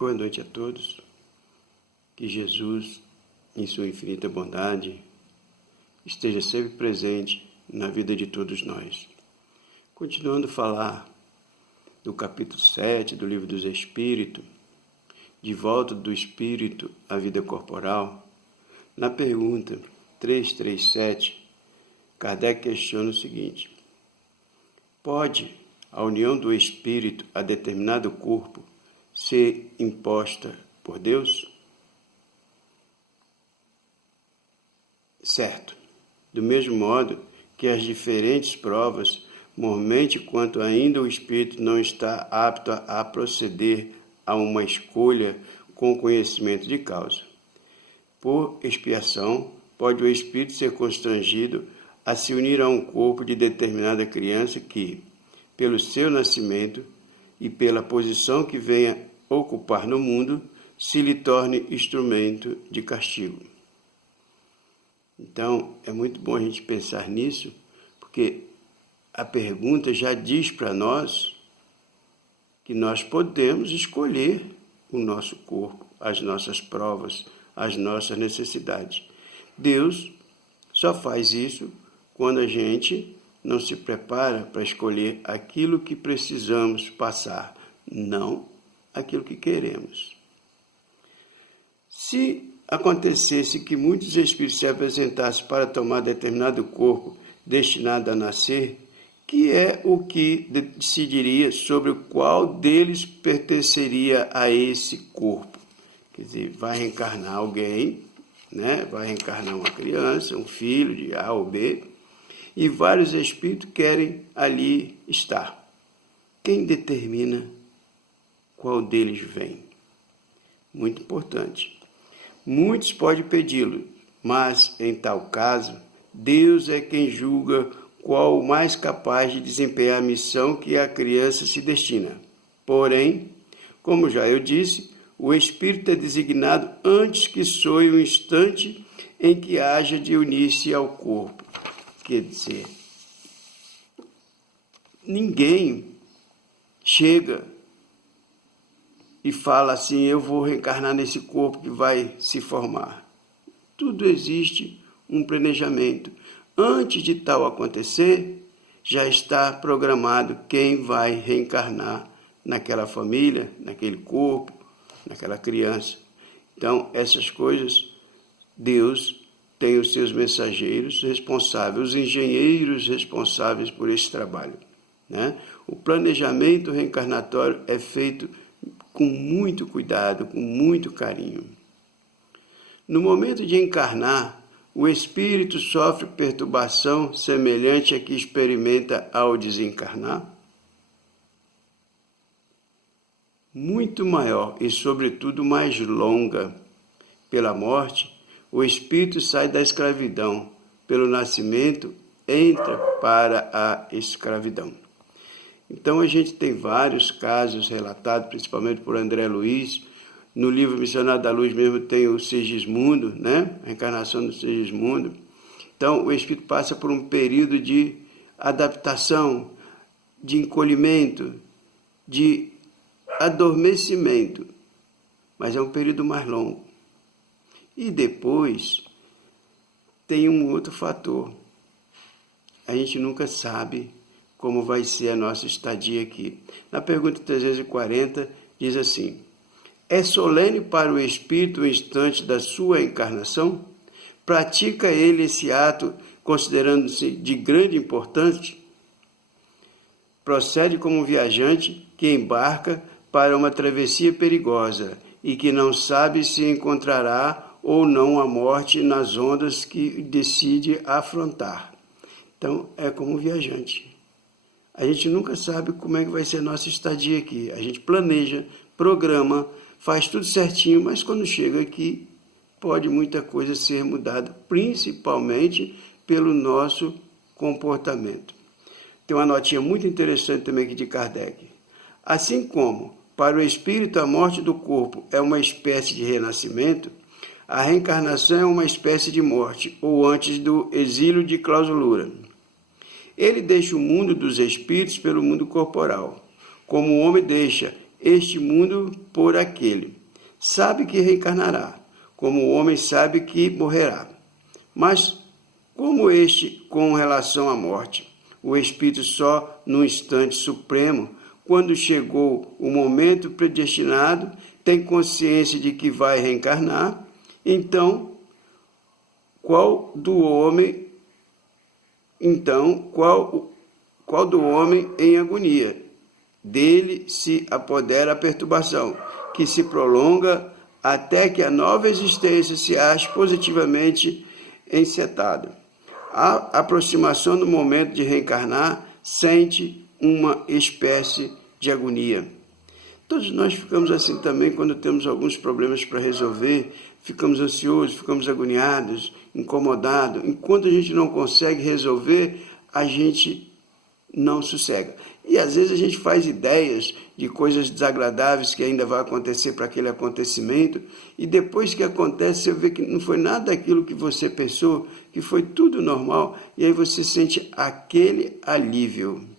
Boa noite a todos. Que Jesus, em sua infinita bondade, esteja sempre presente na vida de todos nós. Continuando a falar do capítulo 7 do Livro dos Espíritos, de volta do espírito à vida corporal, na pergunta 337, Kardec questiona o seguinte: pode a união do espírito a determinado corpo ser imposta por Deus? Certo. Do mesmo modo que as diferentes provas, mormente quanto ainda o espírito não está apto a proceder a uma escolha com conhecimento de causa. Por expiação, pode o espírito ser constrangido a se unir a um corpo de determinada criança que, pelo seu nascimento e pela posição que venha ocupar no mundo, se lhe torne instrumento de castigo. Então, é muito bom a gente pensar nisso, porque a pergunta já diz para nós que nós podemos escolher o nosso corpo, as nossas provas, as nossas necessidades. Deus só faz isso quando a gente não se prepara para escolher aquilo que precisamos passar, não aquilo que queremos. Se acontecesse que muitos espíritos se apresentassem para tomar determinado corpo destinado a nascer, que é o que decidiria sobre qual deles pertenceria a esse corpo? Quer dizer, vai reencarnar alguém, né? Vai reencarnar uma criança, um filho de A ou B, e vários espíritos querem ali estar. Quem determina qual deles vem? Muito importante. Muitos podem pedi-lo, mas, em tal caso, Deus é quem julga qual o mais capaz de desempenhar a missão que a criança se destina. Porém, como já eu disse, o espírito é designado antes que soe o instante em que haja de unir-se ao corpo. Quer dizer, ninguém chega e fala assim: eu vou reencarnar nesse corpo que vai se formar. Tudo existe um planejamento. Antes de tal acontecer, já está programado quem vai reencarnar naquela família, naquele corpo, naquela criança. Então, essas coisas, Deus tem os seus mensageiros responsáveis, os engenheiros responsáveis por esse trabalho, né? O planejamento reencarnatório é feito com muito cuidado, com muito carinho. No momento de encarnar, o espírito sofre perturbação semelhante à que experimenta ao desencarnar? Muito maior e, sobretudo, mais longa. Pela morte, o espírito sai da escravidão. Pelo nascimento, entra para a escravidão. Então, a gente tem vários casos relatados, principalmente por André Luiz. No livro Missionário da Luz mesmo tem o Sigismundo, né? A encarnação do Sigismundo. Então, o espírito passa por um período de adaptação, de encolhimento, de adormecimento, mas é um período mais longo. E depois tem um outro fator. A gente nunca sabe como vai ser a nossa estadia aqui. Na pergunta 340 diz assim: é solene para o espírito o instante da sua encarnação? Pratica ele esse ato considerando-se de grande importância? Procede como um viajante que embarca para uma travessia perigosa e que não sabe se encontrará ou não a morte nas ondas que decide afrontar. Então, é como um viajante. A gente nunca sabe como é que vai ser a nossa estadia aqui. A gente planeja, programa, faz tudo certinho, mas quando chega aqui, pode muita coisa ser mudada, principalmente pelo nosso comportamento. Tem uma notinha muito interessante também aqui de Kardec. Assim como, para o espírito, a morte do corpo é uma espécie de renascimento, a reencarnação é uma espécie de morte, ou antes do exílio de clausulura. Ele deixa o mundo dos espíritos pelo mundo corporal, como o homem deixa este mundo por aquele. Sabe que reencarnará, como o homem sabe que morrerá. Mas como este com relação à morte, o espírito só no instante supremo, quando chegou o momento predestinado, tem consciência de que vai reencarnar, então qual do homem em agonia? Dele se apodera a perturbação, que se prolonga até que a nova existência se ache positivamente encetada. A aproximação do momento de reencarnar sente uma espécie de agonia. Todos nós ficamos assim também quando temos alguns problemas para resolver, ficamos ansiosos, ficamos agoniados, incomodados. Enquanto a gente não consegue resolver, a gente não sossega. E às vezes a gente faz ideias de coisas desagradáveis que ainda vai acontecer para aquele acontecimento, e depois que acontece você vê que não foi nada daquilo que você pensou, que foi tudo normal, e aí você sente aquele alívio.